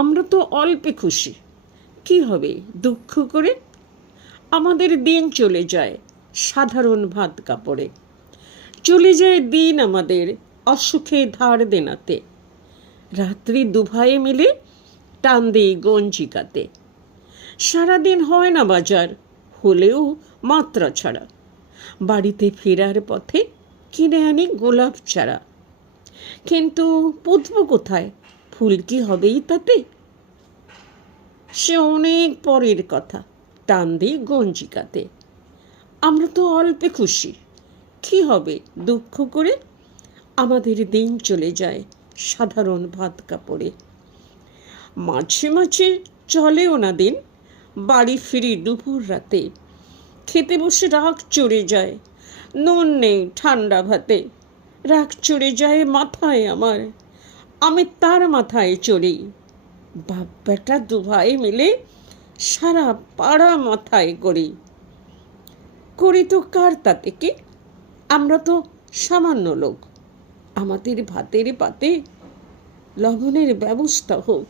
আমরা তো অল্পে খুশি। কি হবে দুঃখ করে? আমাদের দিন চলে যায় সাধারণ ভাত কাপড়ে। চলে যায় দিন আমাদের অসুখে ধার দেনাতে। রাত্রি দুভাইয়ে মিলে টান দিই গঞ্জিকাতে। সারাদিন হয় না বাজার, হলেও মাত্রা ছাড়া। বাড়িতে ফেরার পথে কিনে আনি গোলাপ চারা। কিন্তু পুঁতব কোথায়? ফুল কি হবেই তাতে? সে অনেক পরের কথা, টান দিই গঞ্জিকাতে। আমরা তো অল্পে খুশি। কি হবে দুঃখ করে? আমাদের দিন চলে যায় সাধারণ ভাত কাপড়ে। মাঝে মাঝে চলেও না দিন, বাড়ি ফিরি দুপুর রাতে। খেতে বসে রাগ চড়ে যায়, নুন নেই ঠান্ডা ভাতে। রাগ চড়ে যায় মাথায় আমার। আমি তার মাথায় চড়ি। বাপ বেটা দুভাই মিলে সারা পাড়া মাথায় করি করি তো কার তাতে কি আমরা তো সামান্য লোক। আমাদের ভাতের পাতে লবণের ব্যবস্থা হোক।